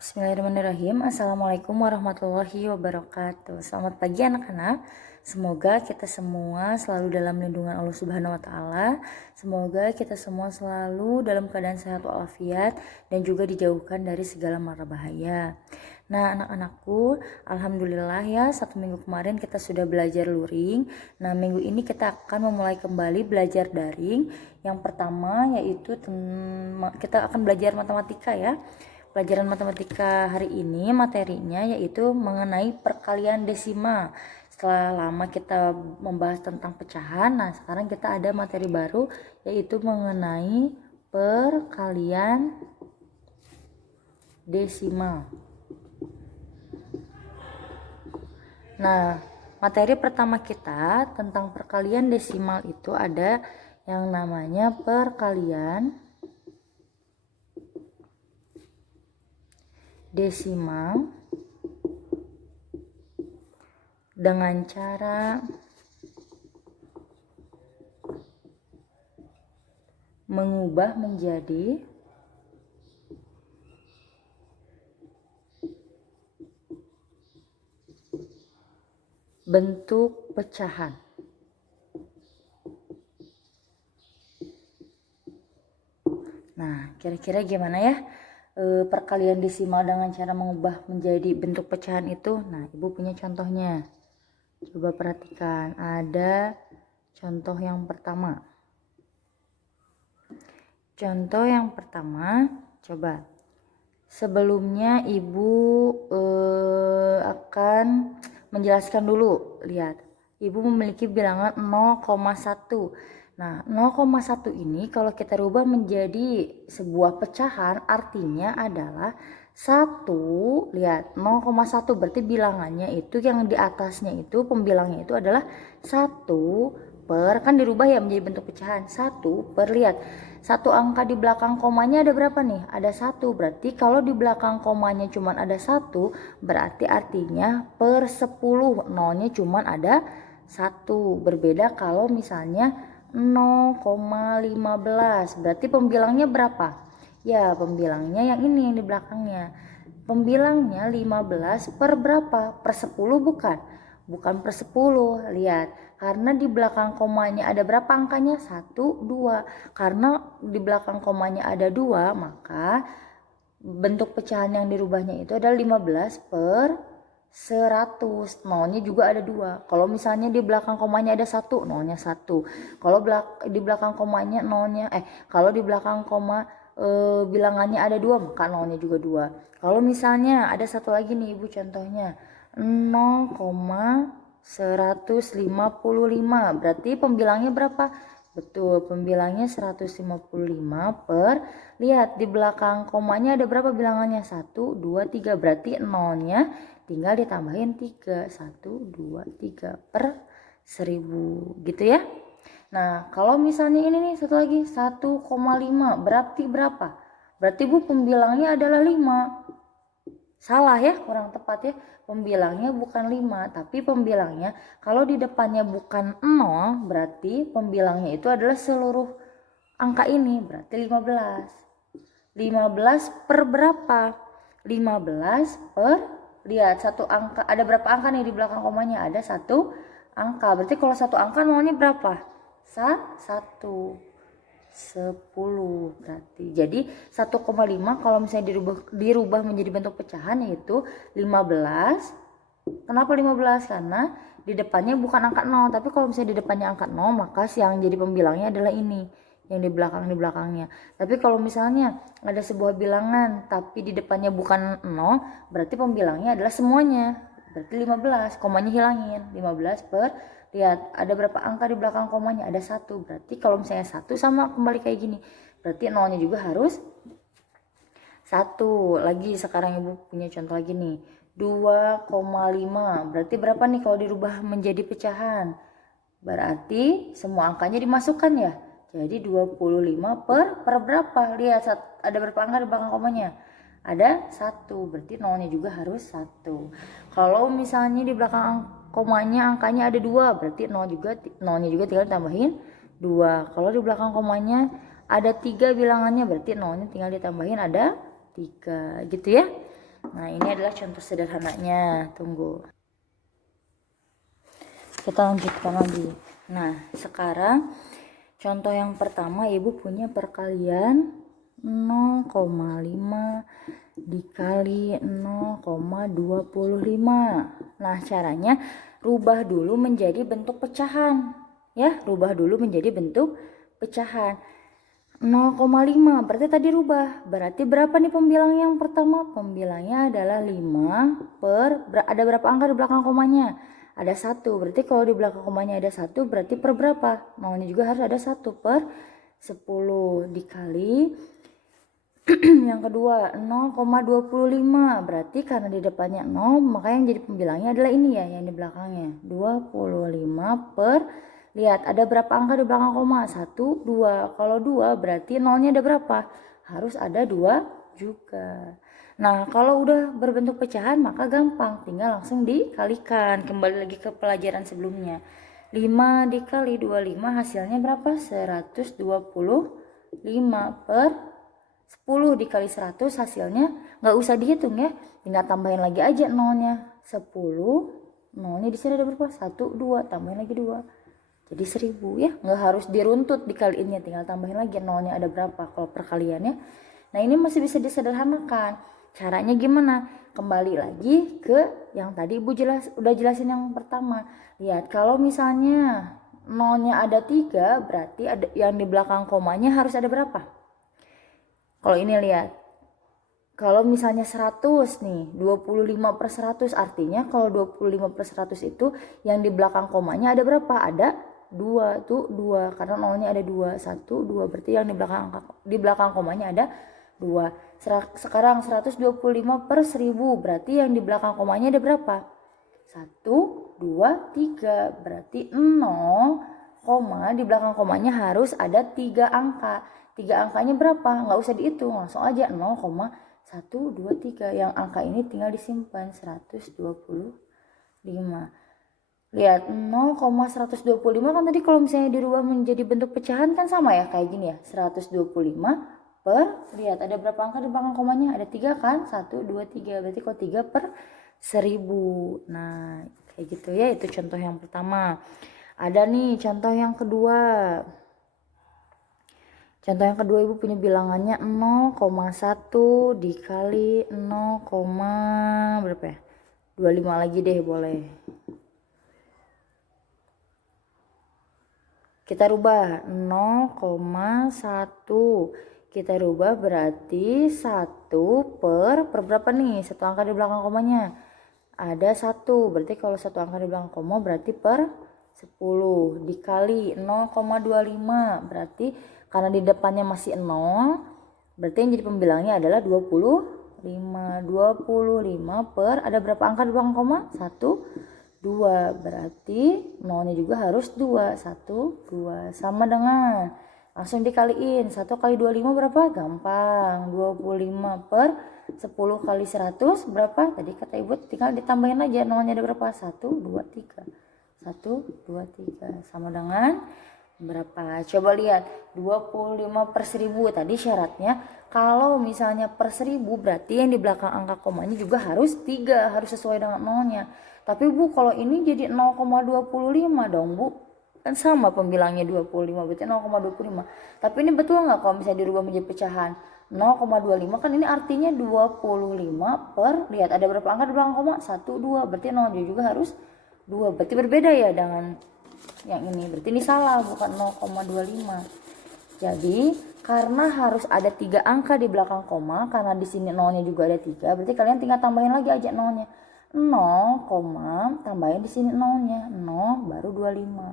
Bismillahirrahmanirrahim. Assalamualaikum warahmatullahi wabarakatuh. Selamat pagi anak-anak. Semoga kita semua selalu dalam lindungan Allah Subhanahu wa taala. Semoga kita semua selalu dalam keadaan sehat walafiat dan juga dijauhkan dari segala mara bahaya. Nah, anak-anakku, alhamdulillah ya, 1 minggu kemarin kita sudah belajar luring. Nah, minggu ini kita akan memulai kembali belajar daring. Yang pertama yaitu kita akan belajar matematika ya. Pelajaran matematika hari ini materinya yaitu mengenai perkalian desima. Setelah lama kita membahas tentang pecahan, nah sekarang kita ada materi baru yaitu mengenai perkalian desima. Nah, materi pertama kita tentang perkalian desimal itu ada yang namanya perkalian desimal dengan cara mengubah menjadi bentuk pecahan. Nah, kira-kira gimana ya? Perkalian desimal dengan cara mengubah menjadi bentuk pecahan itu. Nah, Ibu punya contohnya. Coba perhatikan, ada contoh yang pertama. Contoh yang pertama, coba. Sebelumnya Ibu akan menjelaskan dulu. Lihat, Ibu memiliki bilangan 0,1. Nah, 0,1 ini kalau kita rubah menjadi sebuah pecahan artinya adalah 1. Lihat, 0,1 berarti bilangannya itu yang di atasnya itu pembilangnya itu adalah 1 per, kan dirubah ya menjadi bentuk pecahan. 1 per, lihat, satu angka di belakang komanya ada berapa nih? Ada 1. Berarti kalau di belakang komanya cuman ada 1, berarti artinya per 10. Nolnya cuman ada 1. Berbeda kalau misalnya 0,15. Berarti pembilangnya berapa? Ya, pembilangnya yang ini yang di belakangnya. Pembilangnya 15 per berapa? Per 10 bukan? Bukan per 10. Lihat, karena di belakang komanya ada berapa angkanya? 1, 2. Karena di belakang komanya ada 2, maka bentuk pecahan yang dirubahnya itu adalah 15 per 100. Nolnya juga ada 2. Kalau misalnya di belakang komanya ada 1, nolnya 1. Kalau di belakang komanya nolnya kalau di belakang koma bilangannya ada 2, maka nolnya juga 2. Kalau misalnya ada satu lagi nih Ibu contohnya 0,155, berarti pembilangnya berapa? Betul, pembilangnya 155 per, lihat di belakang komanya ada berapa bilangannya? 1, 2, 3, berarti nolnya tinggal ditambahin 3, 1, 2, 3 per 1000 gitu ya. Nah, kalau misalnya ini nih satu lagi 1,5 berarti berapa? Berarti Bu pembilangnya adalah 5. Salah ya, kurang tepat ya. Pembilangnya bukan 5, tapi pembilangnya kalau di depannya bukan 0, berarti pembilangnya itu adalah seluruh angka ini, berarti 15. 15 per berapa? 15 per, lihat satu angka, ada berapa angka nih di belakang komanya? Ada satu angka. Berarti kalau satu angka nolnya berapa? 1. 10 berarti. Jadi 1,5 kalau misalnya dirubah menjadi bentuk pecahan yaitu 15. Kenapa 15? Karena di depannya bukan angka 0, tapi kalau misalnya di depannya angka 0 maka yang jadi pembilangnya adalah ini, yang di belakangnya. Tapi kalau misalnya ada sebuah bilangan tapi di depannya bukan 0, berarti pembilangnya adalah semuanya. Berarti 15, komanya hilangin. 15 per, lihat ada berapa angka di belakang komanya? Ada 1. Berarti kalau misalnya 1 sama kembali kayak gini, berarti nolnya juga harus 1. Lagi sekarang Ibu punya contoh lagi nih, 2,5. Berarti berapa nih kalau dirubah menjadi pecahan? Berarti semua angkanya dimasukkan ya. Jadi 25 per berapa? Lihat ada berapa angka di belakang komanya? Ada 1. Berarti nolnya juga harus 1. Kalau misalnya di belakang komanya angkanya ada 2, berarti nolnya juga tinggal tambahin 2. Kalau di belakang komanya ada 3 bilangannya, berarti nolnya tinggal ditambahin ada 3 gitu ya. Nah, ini adalah contoh sederhananya. Tunggu. Kita lanjutkan lagi. Nah, sekarang contoh yang pertama, Ibu punya perkalian 0,5 dikali 0,25. Nah, caranya rubah dulu menjadi bentuk pecahan. Ya, rubah dulu menjadi bentuk pecahan. 0,5 berarti tadi rubah. Berarti berapa nih pembilang yang pertama? Pembilangnya adalah 5 per, ada berapa angka di belakang komanya? Ada 1. Berarti kalau di belakang komanya ada 1 berarti per berapa? Nolnya juga harus ada 1 per 10 dikali yang kedua 0,25. Berarti karena di depannya 0 maka yang jadi pembilangnya adalah ini ya, yang di belakangnya 25 per, lihat ada berapa angka di belakang koma? 1, 2. Kalau 2 berarti nolnya ada berapa? Harus ada 2 juga. Nah, kalau udah berbentuk pecahan maka gampang, tinggal langsung dikalikan. Kembali lagi ke pelajaran sebelumnya. 5 dikali 25 hasilnya berapa? 125 per 10 dikali 100 hasilnya nggak usah dihitung ya, tinggal tambahin lagi aja nolnya. 10, nolnya di sini ada berapa? 1, 2, tambahin lagi 2. Jadi 1000 ya, nggak harus diruntut dikaliinnya, tinggal tambahin lagi nolnya ada berapa kalau perkaliannya. Nah, ini masih bisa disederhanakan. Caranya gimana? Kembali lagi ke yang tadi Ibu udah jelasin yang pertama. Lihat, kalau misalnya nolnya ada 3, berarti ada yang di belakang komanya harus ada berapa? Kalau ini lihat, kalau misalnya 100 nih, 25 per 100, artinya kalau 25 per 100 itu yang di belakang komanya ada berapa? Ada 2, tuh 2, karena nolnya ada 2, 1, 2, berarti yang di belakang komanya ada 2. Sekarang 125 per 1000, berarti yang di belakang komanya ada berapa? 1, 2, 3, berarti 0, di belakang komanya harus ada 3 angka. 3 angkanya berapa? Nggak usah dihitung, langsung aja 0,123. Yang angka ini tinggal disimpan 125. Lihat 0,125 kan tadi kalau misalnya dirubah menjadi bentuk pecahan kan sama ya, kayak gini ya. 125 per, lihat ada berapa angka di belakang komanya? Ada 3 kan? 1, 2, 3. Berarti kalau 3 per 1000. Nah, kayak gitu ya, itu contoh yang pertama. Ada nih contoh yang kedua. Contoh yang kedua, Ibu punya bilangannya 0,1 dikali 0, berapa ya? 25 lagi deh boleh. Kita rubah 0,1. Kita rubah berarti 1 per berapa nih? Satu angka di belakang komanya. Ada 1. Berarti kalau satu angka di belakang koma berarti per 10 dikali 0,25. Berarti karena di depannya masih 0, berarti yang jadi pembilangnya adalah 25. 25 per, ada berapa angka di belakang koma? 1, 2. Berarti nolnya juga harus 2. 1, 2. Sama dengan, langsung dikaliin. 1 kali 25 berapa? Gampang. 25 per 10 kali 100 berapa? Tadi kata Ibu tinggal ditambahin aja. Nolnya ada berapa? 1, 2, 3. 1, 2, 3. Sama dengan berapa? Coba lihat. 25 per 10. Tadi syaratnya kalau misalnya per 1000 berarti yang di belakang angka komanya juga harus 3. Harus sesuai dengan nolnya. Tapi Bu, kalau ini jadi 0,25 dong Bu. Kan sama pembilangnya 25, berarti 0,25. Tapi ini betul nggak kalau misalnya dirubah menjadi pecahan? 0,25 kan ini artinya 25 per, lihat ada berapa angka di belakang koma? 1, 2, berarti 0 juga harus 2. Berarti berbeda ya dengan yang ini. Berarti ini salah, bukan 0,25. Jadi karena harus ada 3 angka di belakang koma, karena di sini nolnya juga ada 3, berarti kalian tinggal tambahin lagi aja nolnya. 0, tambahin di sini nolnya, 0 baru 25.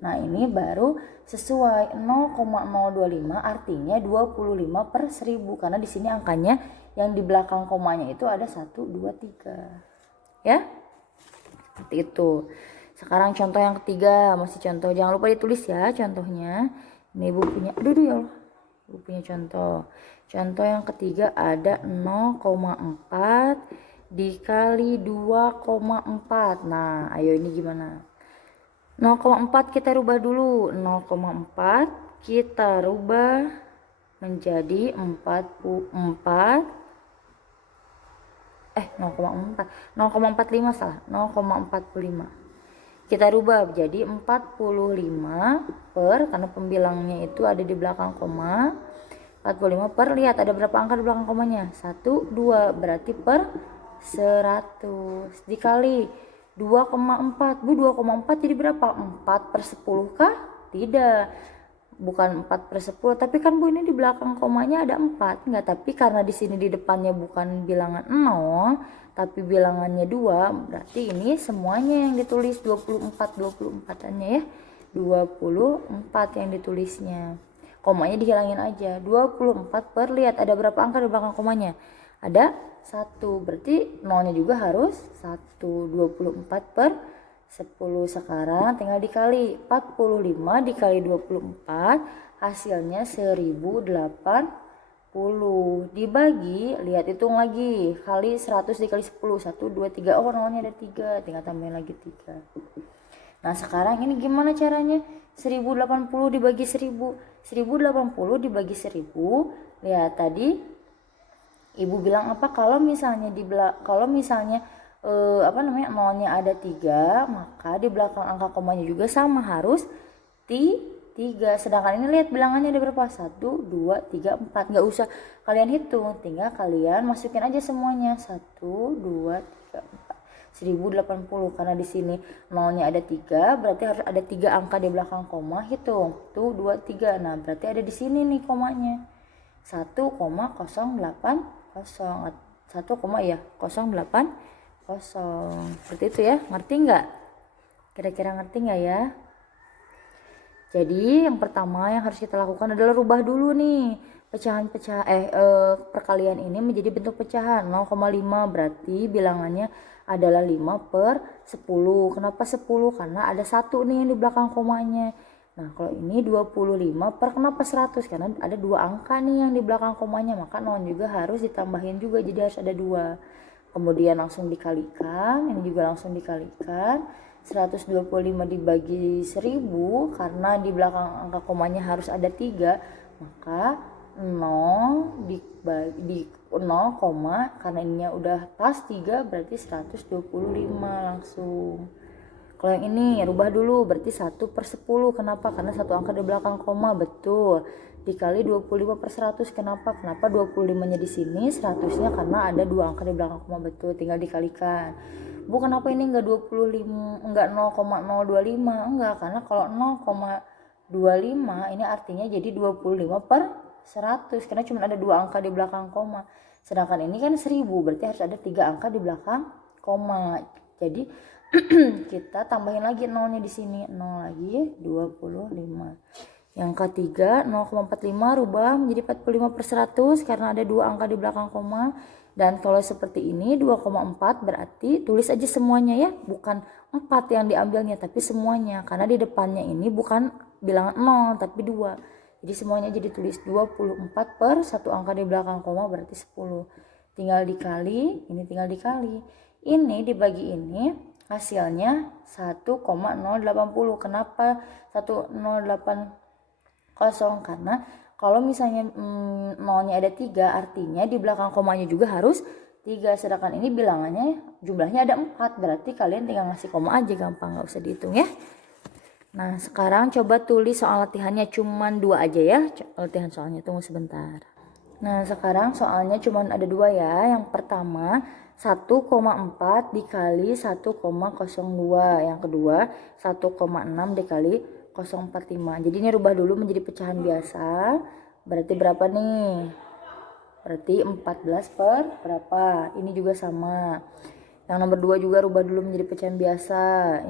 Nah, ini baru sesuai 0,025 artinya 25 per 1000 karena di sini angkanya yang di belakang komanya itu ada 1, 2, 3. Ya? Seperti itu. Sekarang contoh yang ketiga, masih contoh. Jangan lupa ditulis ya contohnya. Ini Ibu punya, aduh ya Allah. Ibu punya contoh. Contoh yang ketiga ada 0,4 dikali 2,4. Nah, ayo ini gimana? 0,4 kita rubah dulu. 0,4 kita rubah menjadi 44. 0,45 salah, 0,45. Kita rubah jadi 45 per, karena pembilangnya itu ada di belakang koma, 45 per, lihat ada berapa angka di belakang komanya, 1, 2, berarti per 100 dikali 2,4. Bu, 2,4 jadi berapa? 4 per 10 kah? Tidak, bukan 4 per 10, tapi kan Bu ini di belakang komanya ada 4, enggak, tapi karena di sini di depannya bukan bilangan 0 tapi bilangannya 2, berarti ini semuanya yang ditulis 24-24-annya ya, 24 yang ditulisnya, komanya dihilangin aja. 24 per, lihat ada berapa angka di belakang komanya, ada 1, berarti nolnya juga harus 1. 24 per 10. Sekarang tinggal dikali, 45 dikali 24 hasilnya 1080, dibagi, lihat hitung lagi, kali 100 dikali 10, 1, 2, 3, oh nolnya ada 3, tinggal tambahin lagi 3. Nah sekarang ini gimana caranya? 1080 dibagi 1000, 1080 dibagi 1000, lihat tadi Ibu bilang apa, kalau misalnya nolnya ada 3, maka di belakang angka komanya juga sama, harus 3. Sedangkan ini lihat bilangannya ada berapa, 1, 2, 3, 4. Nggak usah kalian hitung, tinggal kalian masukin aja semuanya, 1, 2, 3, 4. 1080, karena di sini nolnya ada 3, berarti harus ada 3 angka di belakang koma, hitung, 1, 2, 3. Nah berarti ada di sini nih komanya, 1,080, 1,080. Seperti itu ya, ngerti nggak? Kira-kira ngerti nggak ya? Jadi yang pertama yang harus kita lakukan adalah rubah dulu nih perkalian ini menjadi bentuk pecahan. 0,5 berarti bilangannya adalah 5 per 10. Kenapa 10? Karena ada 1 nih yang di belakang komanya. Nah kalau ini 25 per, kenapa 100? Karena ada 2 angka nih yang di belakang komanya, maka 0 juga harus ditambahin juga, jadi harus ada 2. Kemudian langsung dikalikan, ini juga langsung dikalikan. 125 dibagi 1000, karena di belakang angka komanya harus ada 3, maka 0 dibagi 0, karena ininya udah pas 3, berarti 125 langsung. Kalau yang ini rubah dulu, berarti 1 per 10, kenapa? Karena 1 angka di belakang koma, betul. Dikali 25 per 100, kenapa? Kenapa 25-nya di sini, 100-nya karena ada 2 angka di belakang koma, betul. Tinggal dikalikan. Bu, kenapa ini enggak 25, enggak 0,025? Enggak, karena kalau 0,25 ini artinya jadi 25 per 100, karena cuma ada 2 angka di belakang koma. Sedangkan ini kan 1000, berarti harus ada 3 angka di belakang koma. Jadi kita tambahin lagi nolnya di sini, 0 lagi 25. Yang ketiga 0,45 rubah menjadi 45 per 100 karena ada 2 angka di belakang koma. Dan kalau seperti ini 2,4 berarti tulis aja semuanya ya, bukan 4 yang diambilnya tapi semuanya, karena di depannya ini bukan bilangan 0 tapi 2. Jadi semuanya jadi tulis 24 per 1 angka di belakang koma berarti 10. Tinggal dikali, ini tinggal dikali. Ini dibagi ini, hasilnya 1,080. Kenapa 1080? Karena kalau misalnya nolnya ada 3, artinya di belakang komanya juga harus 3. Sedangkan ini bilangannya jumlahnya ada 4, berarti kalian tinggal ngasih koma aja, gampang, nggak usah dihitung ya. Nah sekarang coba tulis soal latihannya, cuman 2 aja ya latihan soalnya, tunggu sebentar. Nah sekarang soalnya cuman ada 2 ya. Yang pertama 1,4 dikali 1,02. Yang kedua 1,6 dikali 0,45. Jadi ini rubah dulu menjadi pecahan biasa. Berarti berapa nih? Berarti 14 per berapa? Ini juga sama. Yang nomor 2 juga rubah dulu menjadi pecahan biasa.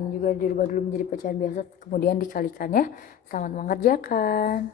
Ini juga dirubah dulu menjadi pecahan biasa, kemudian dikalikan ya. Selamat mengerjakan.